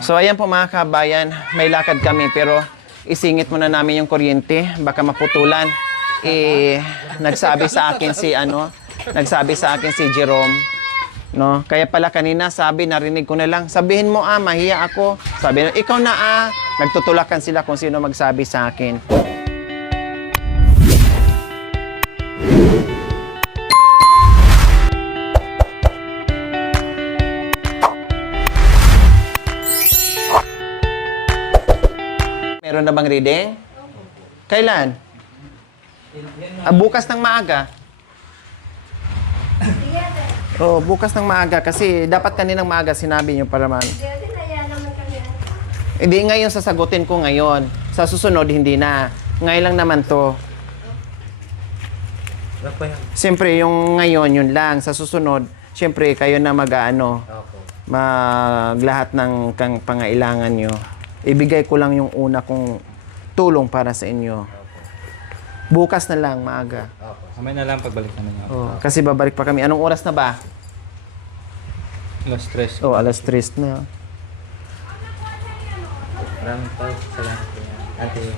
So ayan po mga kabayan, may lakad kami pero isingit muna namin yung kuryente, baka maputulan. Nagsabi sa akin si Jerome, no? Kaya pala kanina sabi, narinig ko na lang, sabihin mo mahiya ako. Sabi na, ikaw na nagtutulakan sila kung sino magsabi sa akin. Meron na bang reading? Kailan? Bukas ng maaga. Bukas ng maaga kasi dapat kaninang maaga sinabi niyo para man. Hindi ngayon sasagutin ko ngayon. Sa susunod hindi na. Ngayon lang naman to. Siyempre yung ngayon yun lang. Sa susunod, siyempre kayo na maglahat ng pangailangan nyo. Ibigay ko lang yung una kong tulong para sa inyo. Bukas na lang, maaga. Kamay na lang pagbalik namin. Kasi babalik pa kami. Anong oras na ba? Alas 3. Alas 3 na. Maraming salamat po yan. Ate.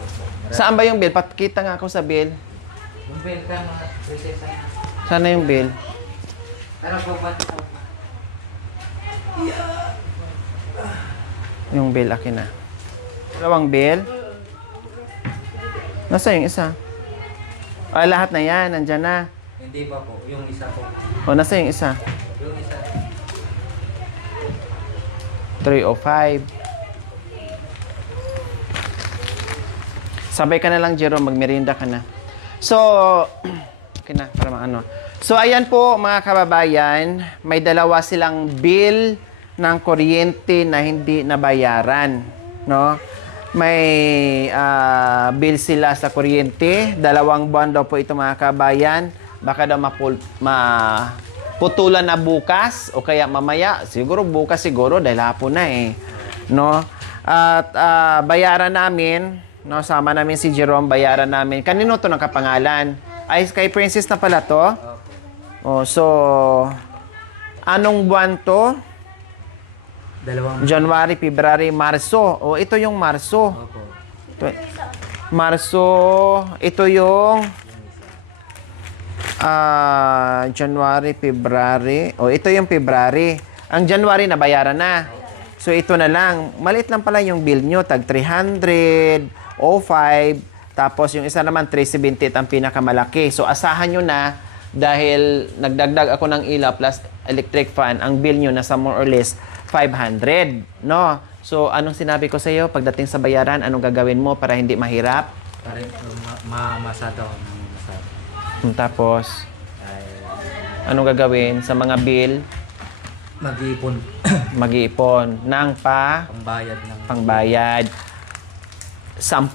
Saan ba yung bill? Pakita nga ako sa bill. Yung bill ka mga prinsesa. Sana yung bill? Ano po ba? Yung bill, akin na. Dalawang bill? Nasa yung isa? Lahat na yan, nandyan na. Hindi pa po, yung isa po. Nasa yung isa? Yung isa. 305. Sabay ka na lang, Jerome, magmerienda ka na. So, okay na, para maano. So, ayan po, mga kababayan, may dalawa silang bill ng kuryente na hindi nabayaran, no? May bill sila sa kuryente. 2 buwan daw po ito mga kabayan. Baka daw maputulan na bukas o kaya mamaya. Siguro bukas dahil hapon na no? At bayaran namin, no? Sama namin si Jerome, bayaran namin. Kanino to nakapangalan? Ay, kay Princess na pala to? So, anong buwan to? January, February, Marso. Ito yung Marso. Marso, ito yung January, February. Ito yung February. Ang January nabayaran na. So ito na lang. Maliit lang pala yung bill nyo. Tag 300, 05. Tapos yung isa naman 378 ang pinakamalaki. So asahan nyo na dahil nagdagdag ako ng ilaw plus electric fan. Ang bill nyo nasa more or less 500, no? So, anong sinabi ko sa iyo pagdating sa bayaran? Anong gagawin mo para hindi mahirap? Para masado. Tapos, anong gagawin sa mga bill? Mag-iipon. Mag-iipon ng pangbayad.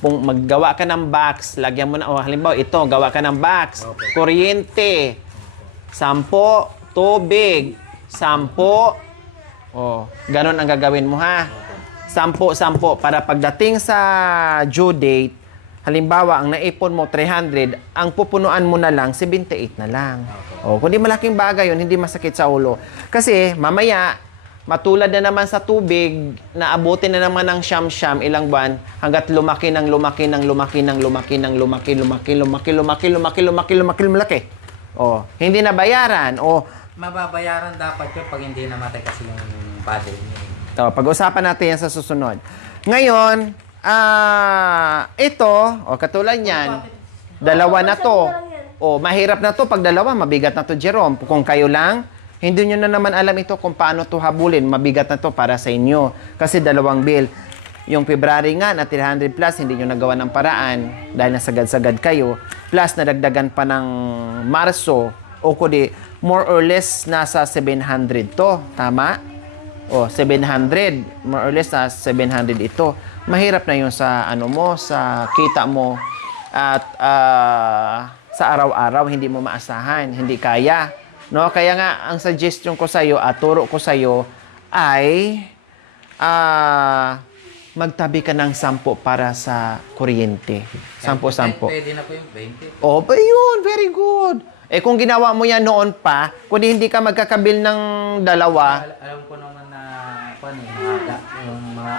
Maggawa ka ng box. Lagyan mo na, halimbawa, ito, gawa ka ng box. Kuryente. 10, tubig. 10, ganon ang gagawin mo ha. 10 para pagdating sa due date, halimbawa ang naipon mo 300, ang pupunuan mo na lang 78 na lang. Kundi malaking bagay yun, hindi masakit sa ulo. Kasi mamaya matulad na naman sa tubig, na abutin na naman ng siyam-siyam ilang buwan hanggat lumaki. Hindi na bayaran. Mababayaran dapat yun pag hindi namatay kasi yung body niya. Pag-usapan natin yan sa susunod. Ngayon, ito, katulad yan, 2 na to. Mahirap na to pag 2, mabigat na to, Jerome. Kung kayo lang, hindi nyo na naman alam ito kung paano to habulin. Mabigat na to para sa inyo. Kasi 2 bill. Yung February nga na 300 plus, hindi nyo nagawa ng paraan dahil nasagad-sagad kayo. Plus, nadagdagan pa ng Marso, kundi more or less nasa 700 to. Tama? 700. More or less nasa 700 ito. Mahirap na yun sa sa kita mo. At sa araw-araw, hindi mo maasahan. Hindi kaya. No? Kaya nga, ang suggestion ko sa'yo at turo ko sa'yo ay magtabi ka ng 10 para sa kuryente. 10. Pwede na po yung 20. Ba yun? Very good. Kung ginawa mo yan noon pa, kundi hindi ka magkakabil ng 2. Alam ko naman na maaga. yung mga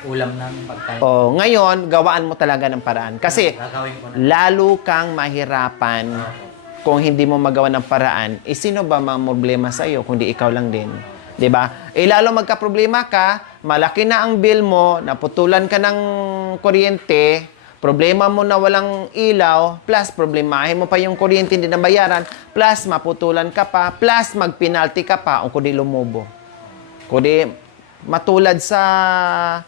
ulam namin pagkain. O, ngayon, gawaan mo talaga ng paraan. Kasi, Gagawin ko na. lalo kang mahirapan kung hindi mo magawa ng paraan. Sino ba mga problema sa iyo kundi ikaw lang din? 'Di ba? Lalo magka-problema ka, malaki na ang bill mo, naputulan ka ng kuryente, problema mo na walang ilaw, plus problemahin mo pa yung kuryente hindi nabayaran, plus maputulan ka pa, plus magpenalty ka pa o kundi lumubo. Kundi matulad sa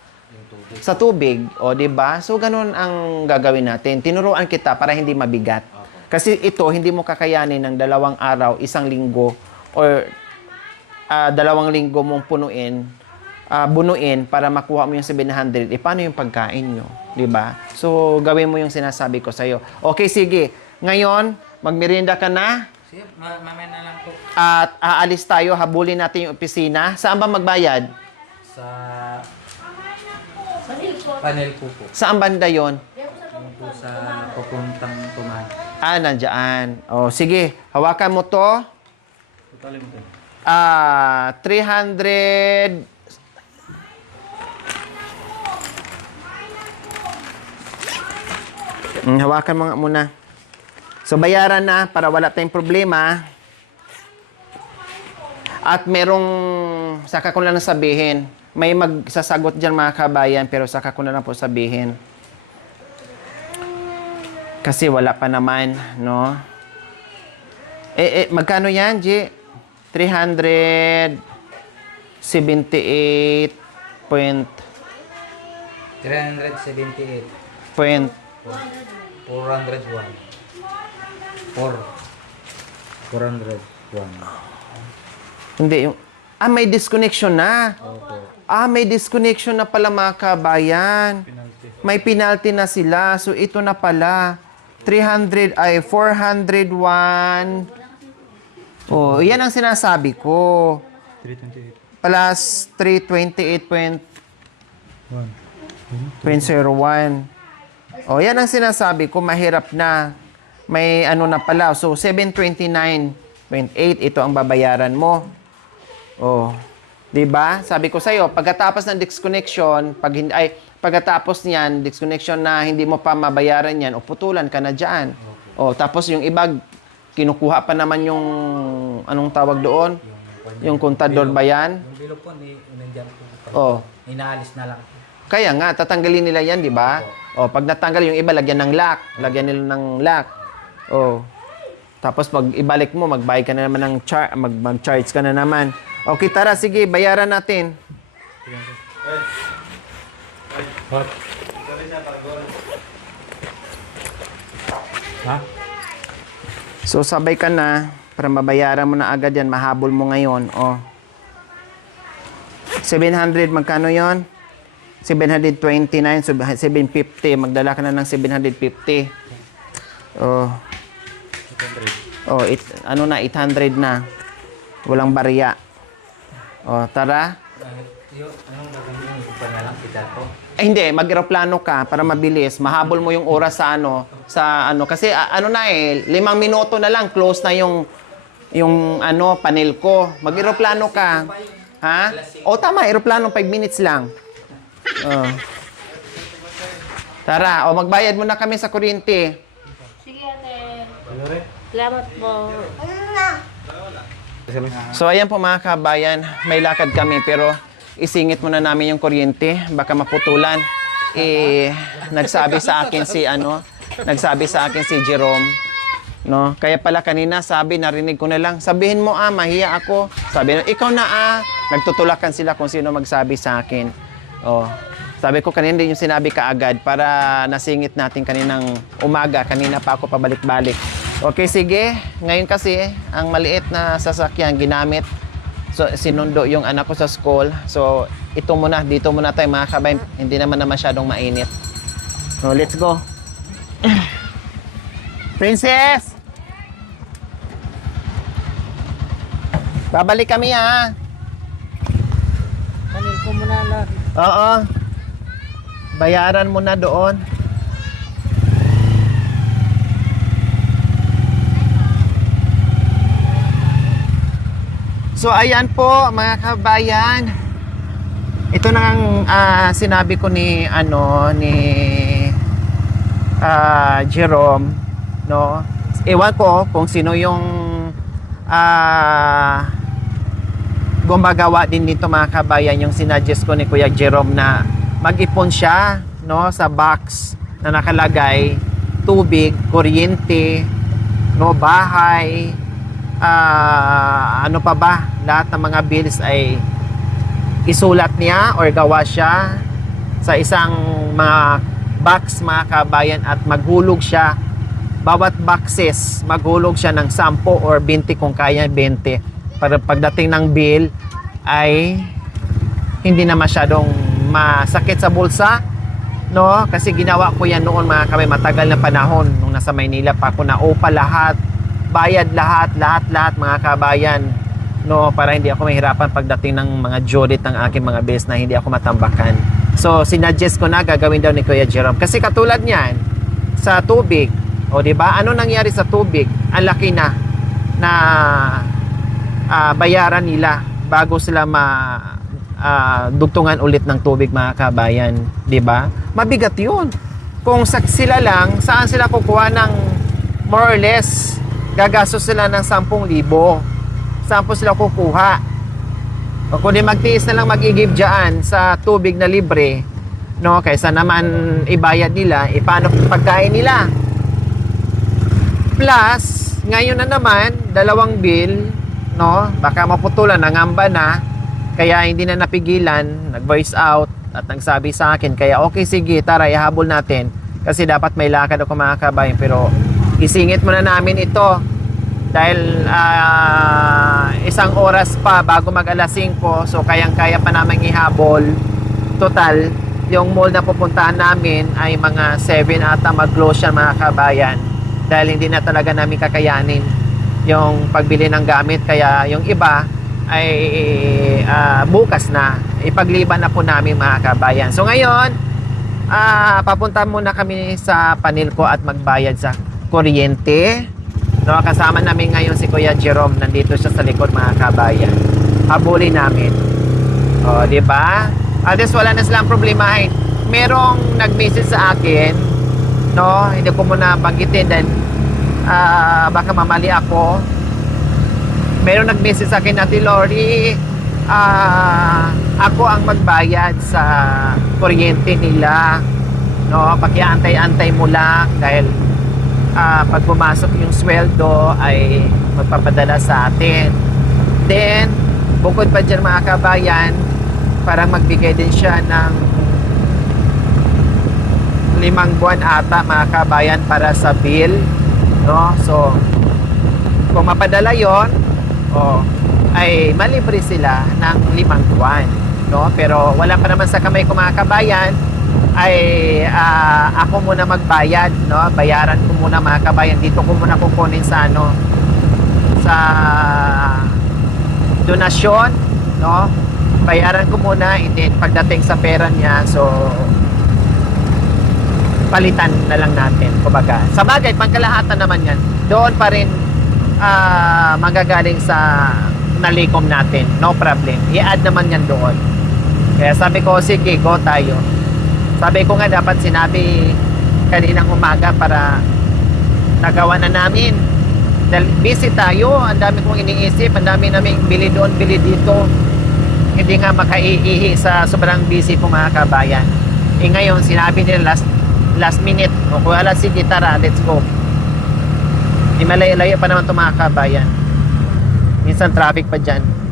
tubig, o 'di ba? So ganun ang gagawin natin. Tinuruan kita para hindi mabigat. Kasi ito hindi mo kakayanin ng 2 araw, 1 linggo or 2 linggo mong bunuin para makuha mo yung 700. Paano yung pagkain nyo, 'di ba? So gawin mo yung sinasabi ko sa iyo. Okay, sige. Ngayon, magmerienda ka na. Sige, mamaya na lang po. At aalis tayo, habulin natin yung opisina. Saan ba magbayad? Sa panel po po. Saan banda yon? Yung po sa pupuntang tumahan. Nandyan. O, sige. Hawakan mo to. 300... hawakan mo nga muna. So, bayaran na para wala tayong problema. At merong, saka ko lang sabihin, may magsasagot dyan mga kabayan, pero saka ko na lang po sabihin. Kasi wala pa naman, no? Magkano yan, G? 378 point... 378. Point... 401. 401. Hindi, yung... may disconnection na. Opo. May disconnection na pala mga kabayan. May penalty na sila. So, ito na pala. 401. Oh, yan ang sinasabi ko. 328. Plus 328.01. Oh, yan ang sinasabi ko. Mahirap na. May ano na pala. So, 729.8. Ito ang babayaran mo. Oh. 'Di ba? Sabi ko sa iyo, pagkatapos ng disconnection, pagkatapos niyan, disconnection na hindi mo pa mabayaran 'yan, o putulan ka na diyan. O tapos yung iba kinukuha pa naman yung anong tawag doon? Yung kontador ba 'yan? Yung bilog po, nandiyan po. Oh. Inaalis na lang. Kaya nga tatanggalin nila 'yan, 'di ba? O pag natanggal yung iba lagyan ng lock, lagyan nila ng lock. Oh. Tapos pag ibalik mo, magbayad ka na naman ng mag-charge ka na naman. Okay, tara, sige, bayaran natin. What? Ha? So, sabay ka na para mabayaran mo na agad yan. Mahabol mo ngayon. Oh. 700, magkano yon? 729, so 750. Magdala ka na ng 750. Oh. 800. Oh, ano na, 800 na. Walang barya. Oh, tara. Anong gagawin mo? Pa na lang si Dato? Hindi, mag-aeroplano ka para mabilis. Mahabol mo yung oras sa ano kasi ano na 5 minuto na lang close na yung panel ko. Mag-aeroplano ka. Ha? O tama, aeroplano 5 minutes lang. Oh. Tara, magbayad muna kami sa kuryente. Sige, ate. Salamat po. So ayan po mga kabayan, may lakad kami pero isingit muna namin yung kuryente, baka maputulan. Nagsabi sa akin si Jerome, no? Kaya pala kanina sabi, narinig ko na lang, sabihin mo mahiya ako. Sabi na, ikaw na nagtutulakan sila kung sino magsabi sa akin. Oh. Sabi ko kanina din yung sinabi kaagad para nasingit natin kaninang umaga, kanina pa ako pabalik-balik. Okay, sige. Ngayon kasi, ang maliit na sasakyan ginamit. So, sinundo yung anak ko sa school. So, ito muna. Dito muna tayo mga kabayan. Hindi naman na masyadong mainit. So, let's go. Princess! Babalik kami ha. Kanil ko muna lang. Oo. Bayaran mo na doon. So, ayan po, mga kabayan. ito na ang sinabi ko ni Jerome, no? Ewan ko kung sino yung gumagawa din dito mga kabayan, yung sinuggest ko ni Kuya Jerome na mag-ipon siya, no, sa box na nakalagay tubig, kuryente, no, bahay, ano pa ba, lahat ng mga bills ay isulat niya or gawa siya sa isang mga box mga kabayan at maghulog siya. Bawat boxes, maghulog siya ng 10 or 20 kung kaya 20. Para pagdating ng bill ay hindi na masyadong masakit sa bulsa, no? Kasi ginawa ko yan noon mga kabayan, matagal na panahon nung nasa Maynila pa ako, na upa lahat, bayad lahat mga kabayan, no, para hindi ako mahirapan pagdating ng mga judit ng aking mga bills na hindi ako matambakan. So sinuggest ko na gagawin daw ni Kuya Jerome kasi katulad niyan sa tubig, o di ba? Ano nangyari sa tubig? Ang laki na bayaran nila bago sila dugtungan ulit ng tubig mga kabayan, di ba? Mabigat 'yun. Kung sila lang, saan sila kukuha ng more or less gagastos sila ng 10,000. Saan po sila kukuha? O kundi magtiis na lang mag-i-give dyan sa tubig na libre, no? Kaysa naman ibayad nila, paano pagkain nila? Plus, ngayon na naman, 2 bill, no? Baka maputulan, nangamba na, kaya hindi na napigilan, nag-voice out at nagsabi sa akin, kaya okay, sige, tara, ihabol natin. Kasi dapat may lakad ako mga kabayan, pero isingit muna namin ito dahil 1 oras pa bago mag alas 5, so kayang-kaya pa namin ihabol. Total, yung mall na pupuntahan namin ay mga 7 ata mag-close siya mga kabayan, dahil hindi na talaga namin kakayanin yung pagbili ng gamit, kaya yung iba ay bukas na ipagliban na po namin mga kabayan. So ngayon, papunta muna kami sa Panilco at magbayad sa kuryente. No, kasama namin ngayon si Kuya Jerome, nandito siya sa likod mga kabayan. Habulin namin. O, di ba? At least wala na silang problemahin. Merong nag-message sa akin, no, hindi ko muna banggitin dahil baka mamali ako. Merong nag-message sa akin, Ate Lori, ako ang magbayad sa kuryente nila, no, pakiantay-antay mo lang dahil pag pumasok yung sweldo ay magpapadala sa atin. Then bukod pa dyan mga kabayan, parang magbigay din siya ng 5 buwan ata mga kabayan para sa bill, no? So kung mapadala yon, ay malibre sila ng 5 buwan, no? Pero wala pa naman sa kamay ko mga kabayan, ay ako muna magbayad, no? Bayaran ko muna mga kabayan. Dito ko muna kukunin sa sa donasyon, no? Bayaran ko muna, and then pagdating sa pera niya, so palitan na lang natin, kumbaga. Sa bagay, pangkalahatan naman yan, doon pa rin magagaling sa nalikom natin, no problem. I-add naman yan doon. Kaya sabi ko, sige, go tayo. Sabi ko nga, dapat sinabi kaninang umaga para nagawa na namin. Dahil busy tayo, ang dami kong iniisip, ang dami naming bili doon, bili dito. Hindi nga makaiihi sa sobrang busy po mga kabayan. Ngayon, sinabi nila last minute, o kung alas, sige, tara, let's go. Di malayo-layo pa naman ito mga kabayan. Minsan traffic pa dyan.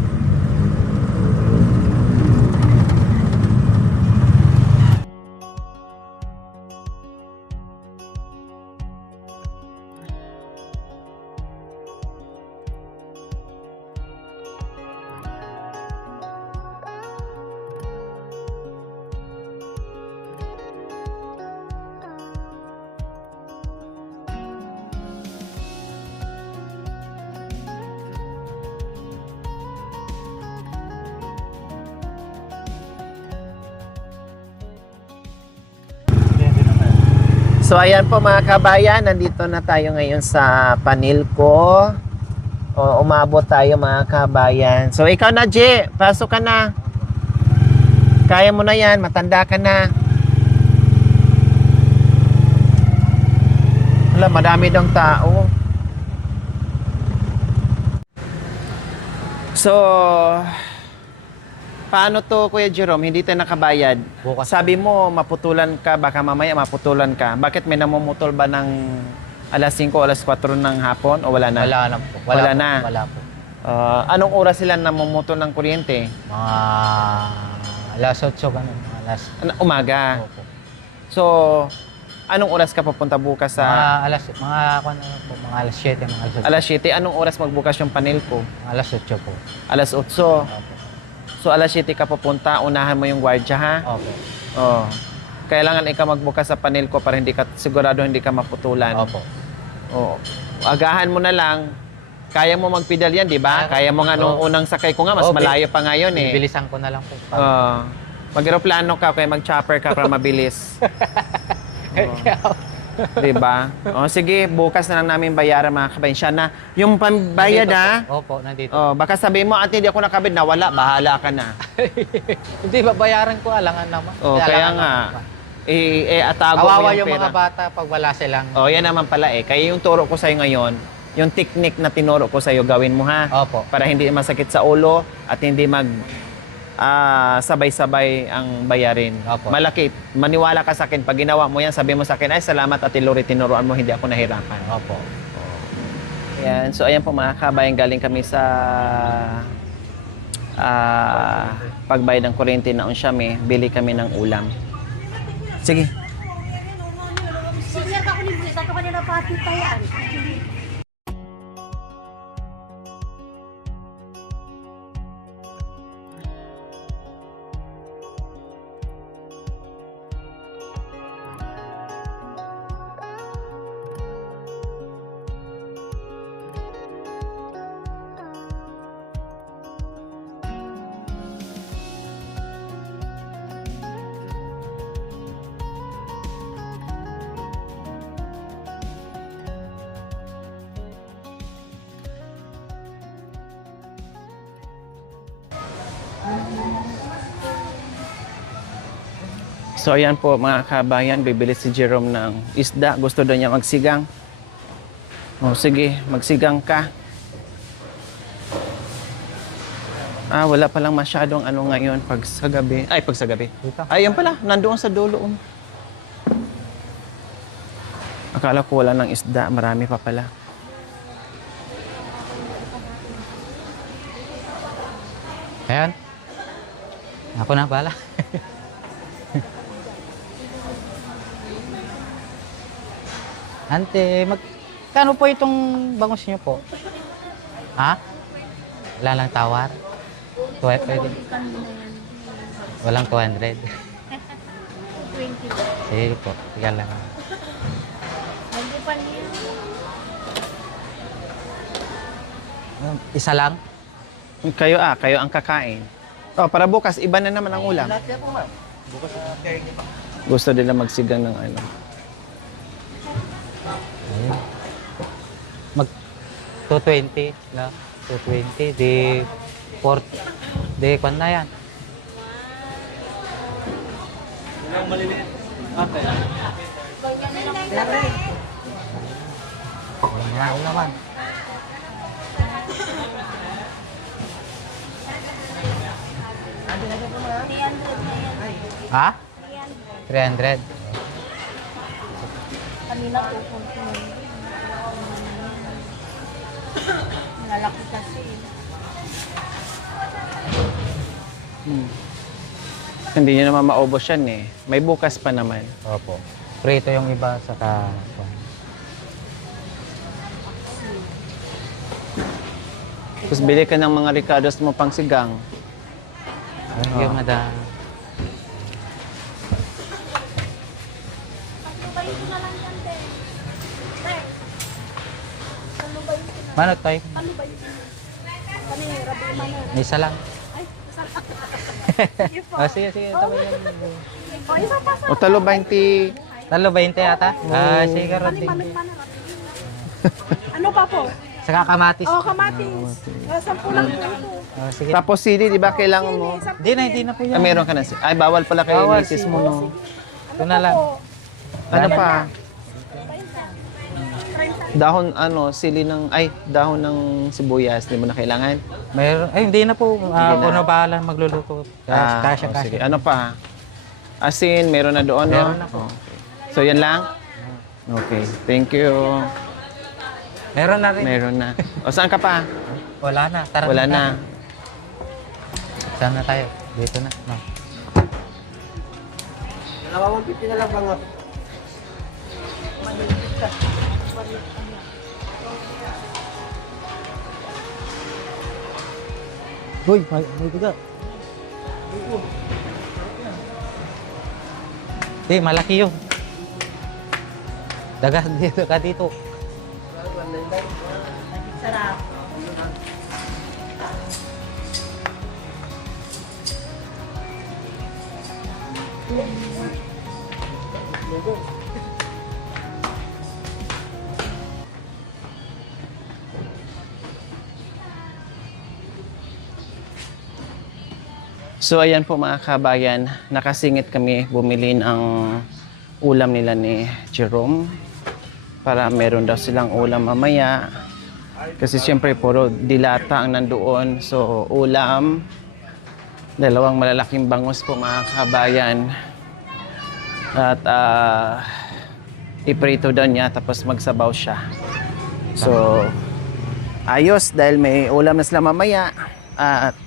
So ayan po mga kabayan, nandito na tayo ngayon sa Panilco. O, umabot tayo mga kabayan. So ikaw na, Je, pasok ka na. Kaya mo na yan, matanda ka na. Wala, madami daw tao. So, paano to, Kuya Jerome? Hindi tayo nakabayad. Bukas. Sabi mo, maputulan ka, baka mamaya maputulan ka. Bakit may namumutol ba ng alas 5 o alas 4 ng hapon o wala na? Wala na po. Wala na. Wala po. Anong oras sila namumutol ng kuryente? Mga alas 8, ganun. Mga alas... Umaga. Opo. So, anong oras ka papunta bukas sa... Mga alas 7, mga alas 8. Alas 7, anong oras magbukas yung panel ko? Mga alas 8 po. Alas 8. Opo. So, alas 7 ka papunta, unahan mo yung gwardiya, ha? Opo. Oh. Kailangan ikaw magbukas sa panel ko para hindi ka sigurado hindi ka maputulan. Opo. Oo. Agahan mo na lang. Kaya mo magpedal yan, di ba? Kaya mo nga nung unang sakay ko nga, mas Oo, malayo pa ngayon eh. Bilisan ko na lang po. Mag-aeroplano ka, kaya mag-chopper ka para mabilis. Di ba? Sige, bukas na lang namin bayaran mga kabayan. Yung pambayad ha, Opo, nandito. baka sabihin mo, ate, hindi ako nakabid, nawala, bahala ka na. Hindi, babayaran ko, alangan naman. Kaya Alangan nga, naman. atago mo Kawawa yung yung pera. mga bata pag wala silang... Yan naman pala eh. Kaya yung turo ko sa'yo ngayon, yung technique na tinuro ko sa'yo, gawin mo ha. Opo. Para hindi masakit sa ulo at hindi sabay-sabay ang bayarin. Opo. Malaki. Maniwala ka sa akin. Pag ginawa mo yan, sabi mo sa akin, ay salamat Ate Lori, tinuruan mo, hindi ako nahirapan. Opo. Ayan. So, ayan po mga kabayan, galing kami sa pagbayad ng kuryente na unsyame. Bili kami ng ulam. Sige. Sige, ako ni Brita, ako kanina pati pa yan. So ayan po mga kabayan, bibili si Jerome ng isda. Gusto daw niya magsigang. Sige, magsigang ka. Wala palang masyadong ngayon pag sa gabi. Pag sa gabi. Dito. Ayan pala, nandoon sa dulo. Akala ko wala ng isda, marami pa pala. Ayan. Ako na pala. Ante, magkano po itong bangus niyo po? Ha? Wala lang tawar? Pwede. Walang 200. 20. Sige po, tiga lang. Hindi pa niya. Isa lang? Kayo ang kakain. Para bukas, iba na naman ang ulam. Gusto nila magsigang ng ano. Ayun. Mag 220 na. 220 di 4 di kwan na yan. Ayun naman. Ha? 300. Kanina po kung nalaki kasi. Hindi nyo naman maubos yan eh. May bukas pa naman. Opo. Prito yung iba saka Tapos bili ka ng mga ricados mo pang sigang. Thank you, madam. Manot tayo. Isa lang. Sige. Tama yan. O talo 20. Talo 20 yata? Sige, Rodin. Ano pa po? Saka kamatis. Oh, kamatis. 10 lang ito. Oh, sige. Tapos sili, di ba kailangan mo? Hindi na po yan. Ah, meron ka na. Ay, bawal pala kay Bawal, misis sili. mo, no? Ito na lang. Ano pa? Dahon, sili ng, dahon ng sibuyas. Di mo na kailangan? Mayroon, hindi na po. na. Ako na bahala magluluto. Kasya. Sige. Ano pa? Asin, meron na doon, no? Meron na po. Okay. So, yan lang? Okay. Thank you. Meron na rin. Meron na. O, saan ka pa? Wala na. Tara Wala tayo. na. Saan na tayo? Dito na. No. Hoy, may tiga. Malaki yun. Daga dito ka dito. Sarap. So ayan po mga kabayan, nakasingit kami bumili ng ulam nila ni Jerome para meron daw silang ulam mamaya. Kasi siyempre puro dilata ang nandoon. So ulam, dalawang malalaking bangus po mga kabayan. At iprito daw niya tapos magsabaw siya. So ayos dahil may ulam na sila mamaya. At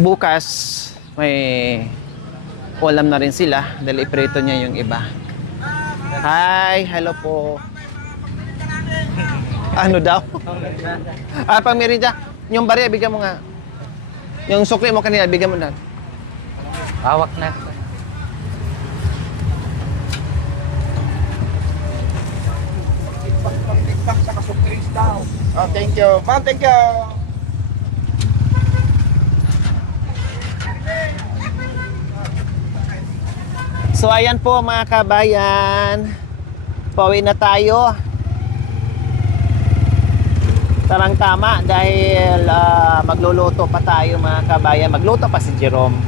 bukas may ulam na rin sila dahil iprito niya yung iba. Hi, hello po. Ano daw? Pang merienda. Yung barya, bigyan mo nga. Yung sukli mo kanina, bigyan mo na. Hawak na. Oh, thank you. Ma'am, thank you. So ayan po mga kabayan. Pauwi na tayo. Tarang tama dahil magluluto pa tayo mga kabayan. Magluto pa si Jerome.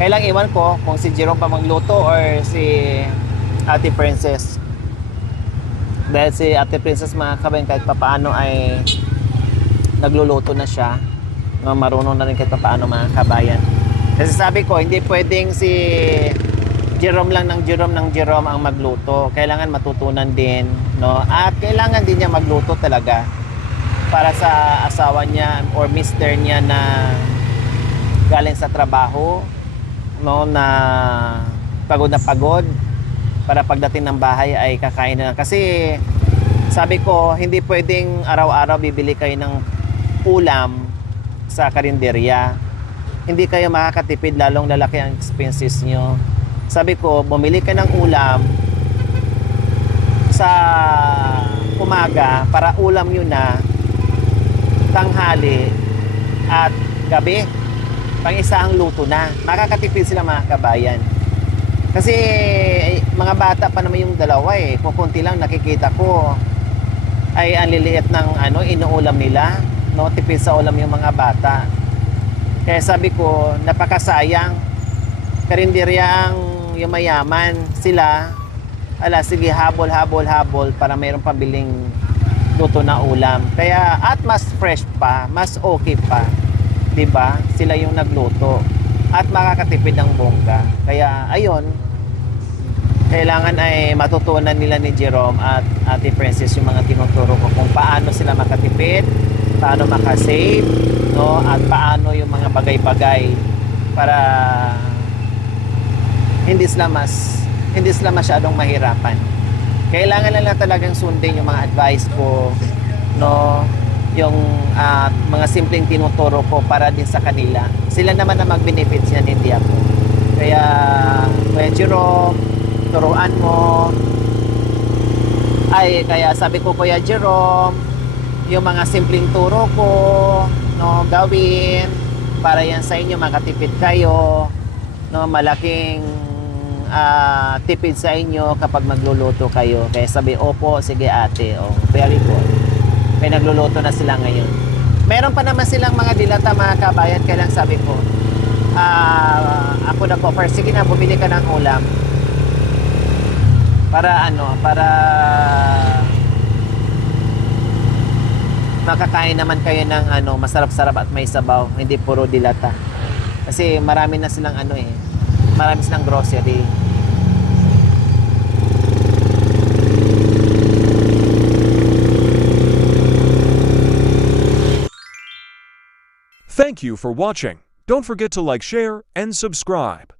Kailang iwan ko kung si Jerome pa magluto or si Ate Princess. Dahil si Ate Princess mga kabayan kahit papaano ay nagluluto na siya. Marunong na rin kahit papaano mga kabayan. Kasi sabi ko hindi pwedeng si Jerome lang ng Jerome ang magluto. Kailangan matutunan din, no? At kailangan din niya magluto talaga para sa asawa niya or mister niya na galing sa trabaho, no, na pagod para pagdating ng bahay ay kakain na. Kasi sabi ko, hindi pwedeng araw-araw bibili kayo ng ulam sa karinderya. Hindi kayo makakatipid, lalong lalaki ang expenses nyo. Sabi ko, bumili ka ng ulam sa umaga para ulam yun na tanghali at gabi. Pang-isang luto na. Makakatipid sila mga kabayan. Kasi mga bata pa naman yung dalawa eh. Kukunti lang nakikita ko ay ang liliit ng inuulam nila. No? Tipid sa ulam yung mga bata. Kaya sabi ko, napakasayang. Karinderya ang yung mayaman sila, sige, habol para mayroong pabiling luto na ulam. Kaya, at mas fresh pa, mas okay pa. 'Di ba? Sila yung nagluto. At makakatipid ng bongga. Kaya, ayun, kailangan ay matutunan nila ni Jerome at Ate Princess yung mga tinuturo ko kung paano sila makatipid, paano makasave, no? At paano yung mga bagay-bagay para hindi sila masyadong mahirapan. Kailangan lang talagang sundin yung mga advice ko, no, yung mga simpleng tinuturo ko para din sa kanila. Sila naman na mag-benefits yan, hindi ako. Kaya, Kuya Jerome, turuan mo. Kaya sabi ko, Kuya Jerome, yung mga simpleng turo ko, no, gawin para yan sa inyo, makatipid kayo, no, malaking tipid sa inyo kapag magluluto kayo. Kaya sabi, opo, sige ate. Oh, very good. Kaya nagluluto na sila ngayon. Meron pa naman silang mga dilata, mga kabayan. Kaya lang sabi ko, ako nag-offer, sige na, bumili ka ng ulam. Para makakain naman kayo ng masarap-sarap at may sabaw, hindi puro dilata. Kasi marami na silang marami silang grocery. Thank you for watching. Don't forget to like, share, and subscribe.